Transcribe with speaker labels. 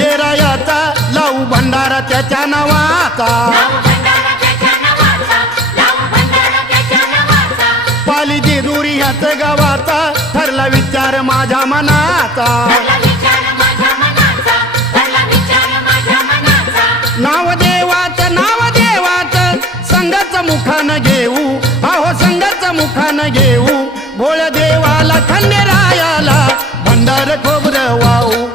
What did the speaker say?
Speaker 1: याचा लाऊ भंडारा त्याच्या नावाचा पाली जेजुरी ह्याच गावाचा ठरला विचार माझ्या मनाचा नाव देवाच नाव देवाच संघाच मुखान घेऊ अहो संघाच मुखान घेऊ भोळ देवाला खंडेरायाला भंडार खोबरं वाऊ